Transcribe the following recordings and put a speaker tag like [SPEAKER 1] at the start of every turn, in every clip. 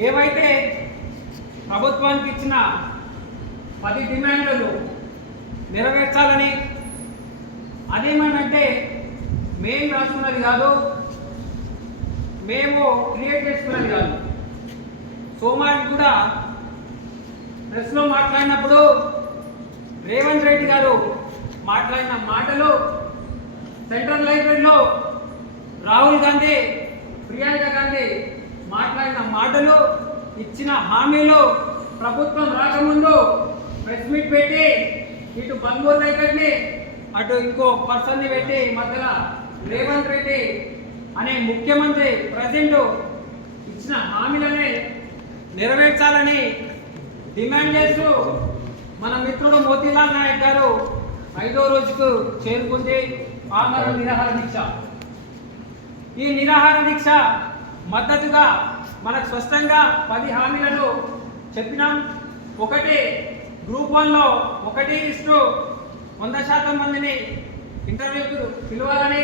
[SPEAKER 1] ఏవైతే ప్రభుత్వానికి ఇచ్చిన పది డిమాండ్లను నెరవేర్చాలని అదేమనంటే మేము రాసుకున్నది కాదు మేము క్రియేట్ చేసుకున్నది కాదు. సోమాని కూడా ప్రెస్లో మాట్లాడినప్పుడు రేవంత్ రెడ్డి గారు మాట్లాడిన మాటలు సెంట్రల్ లైబ్రరీలో రాహుల్ గాంధీ ప్రియాంక మాట్లాడిన మాటలు ఇచ్చిన హామీలు ప్రభుత్వం రాకముందు ప్రెస్ మీట్ పెట్టి ఇటు బంగూరు దగ్గరని అటు ఇంకో పర్సన్ని పెట్టి మధ్యలో రేవంత్ రెడ్డి అనే ముఖ్యమంత్రి ప్రజెంట్ ఇచ్చిన హామీలనే నెరవేర్చాలని డిమాండ్ చేస్తూ మన మిత్రుడు మోతీలాల్ నాయక్ గారు ఐదో రోజుకు చేరుకుంది ఆమరణ నిరాహార దీక్ష. ఈ నిరాహార దీక్ష మద్దతుగా మనకు స్పష్టంగా పది హామీలను చెప్పినాం. ఒకటి గ్రూప్ వన్లో ఒకటి ఇస్తూ వంద శాతం మందిని ఇంటర్వ్యూకు పిలవాలని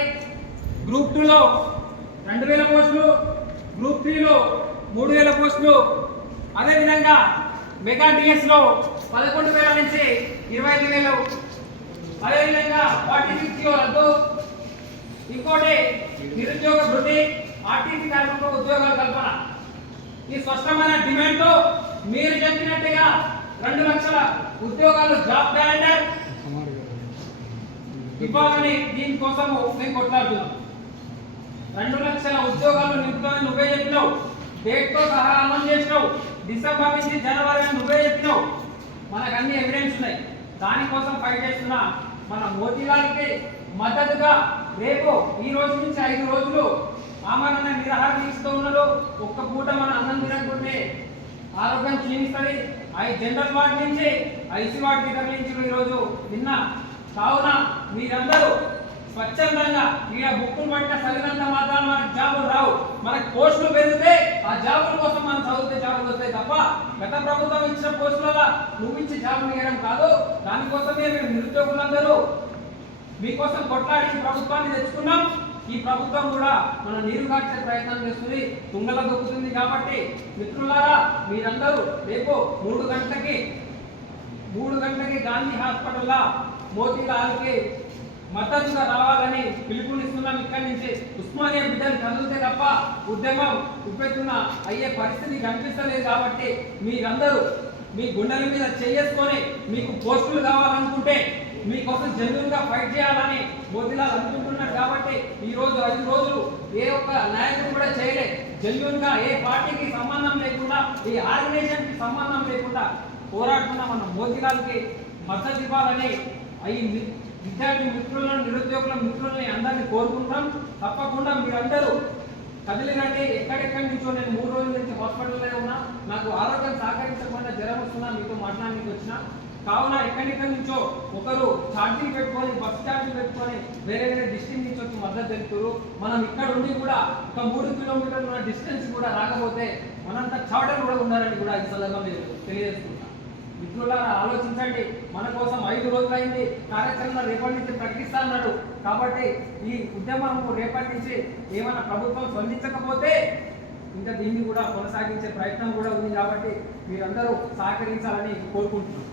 [SPEAKER 1] గ్రూప్ టూలో రెండు వేల పోస్టులు గ్రూప్ త్రీలో మూడు వేల పోస్టులు. అదేవిధంగా మెగా డిఎస్లో పదకొండు వేల నుంచి ఇరవై ఐదు వేలు. అదేవిధంగా ఫార్టీ సిక్స్ రద్దు ఇంకోటి నిరుద్యోగ వృద్ధి ఆర్టీసీ కార్మికులకు ఉద్యోగాల కల్పన. ఈ స్పష్టమైన డిమాండ్తో మీరు చెప్పినట్టుగా రెండు లక్షల ఉద్యోగాలు జాబ్ క్యాలెండర్ ఇవ్వాలని దీనికోసము మేము కొట్లాడుతున్నాం. రెండు లక్షల ఉద్యోగాలు నింపుతామని నువ్వే చెప్పినావు. డేట్తో సహా అమలు చేసినావు. డిసెంబర్ నుంచి జనవరి అని నువ్వే చెప్పినావు. మనకు అన్ని ఎవిడెన్స్ ఉన్నాయి. దానికోసం ఫైట్ చేస్తున్న మన మోతీలాల్కి మద్దతుగా రేపు ఈ రోజు నుంచి ఐదు రోజులు ఆమరణ నిరాహార దీక్షతో ఉన్నారు ఒక్క పూట మన అన్నం తినకుంటే ఆరోగ్యం క్షీణిస్తుంది. ఐ జనరల్ వార్డ్ నుంచి ఐసీ వార్డ్ తరలించి ఈరోజు నిన్న కావున మీరందరూ స్వచ్ఛందంగా ఈడ బుక్కులు పట్టిన చదివినంత మాత్రం మనకు జాబులు రావు. మనకు పోస్టులు పెరిగితే ఆ జాబుల కోసం మనం చదివితే జాబులు వస్తాయి తప్ప గత ప్రభుత్వం ఇచ్చిన పోస్టుల నువ్వు ఇచ్చి జాబులు ఇవ్వడం కాదు. దానికోసమే మీరు నిరుద్యోగులందరూ మీకోసం కొట్లాడి ప్రభుత్వాన్ని తెచ్చుకున్నాం. ఈ ప్రభుత్వం కూడా మన నీరు కాచే ప్రయత్నం చేస్తుంది. తుంగల దొక్కుతుంది కాబట్టి మిత్రులారా మీరందరూ రేపు మూడు గంటలకి మూడు గంటలకి గాంధీ హాస్పిటల్లో మోతీలాల్కి మద్దతుగా రావాలని పిలుపునిస్తున్నాం ఇక్కడి నుంచి. ఉస్మానియా బిడ్డలు కదిలితే తప్ప ఉద్యమం ఉప్పెత్తున అయ్యే పరిస్థితి కనిపిస్తలేదు కాబట్టి మీరందరూ మీ గుండెల మీద చేసుకొని మీకు పోస్టులు కావాలనుకుంటే మీకోసం జెన్యున్గా ఫైట్ చేయాలని మోదీలాల్ అనుకుంటున్నారు కాబట్టి ఈ రోజు ఐదు రోజులు ఏ ఒక్క నాయకుడు కూడా చేయలే జెన్యున్గా ఏ పార్టీకి సంబంధం లేకుండా ఏ ఆర్గనైజేషన్కి సంబంధం లేకుండా పోరాడుతున్న మన మోదీలాల్కి మద్దతు ఇవ్వాలని అవి విద్యార్థి మిత్రులను నిరుద్యోగుల మిత్రుల్ని అందరినీ కోరుకుంటాం. తప్పకుండా మీరందరూ కదిలినంటే ఎక్కడెక్కడి నుంచో నేను మూడు రోజుల నుంచి హాస్పిటల్లో ఉన్నా. నాకు ఆరోగ్యం సహకరించకుండా జ్వరం వస్తున్నా మీతో మాట్లాడడానికి వచ్చిన. కావున ఎక్కడెక్కడి నుంచో ఒకరు ఛార్జీలు పెట్టుకొని బస్ ఛార్జీలు పెట్టుకొని వేరే వేరే డిస్ట్రిక్ట్ నుంచి వచ్చి మద్దతు తెలుపుతారు మనం ఇక్కడ ఉండి కూడా ఒక మూడు కిలోమీటర్లు ఉన్న డిస్టెన్స్ కూడా రాకపోతే మనంత చాటలు కూడా ఉండాలని కూడా ఈ సందర్భంగా తెలియజేసుకుంటాం మిత్రులారా ఆలోచించండి. మన కోసం ఐదు రోజులైంది. కార్యాచరణ రేపటి నుంచి ప్రకటిస్తా అన్నాడు కాబట్టి ఈ ఉద్యమం రేపటి నుంచి ఏమైనా ప్రభుత్వం స్పందించకపోతే ఇంకా దీన్ని కూడా కొనసాగించే ప్రయత్నం కూడా ఉంది కాబట్టి మీరందరూ సహకరించాలని కోరుకుంటున్నాం.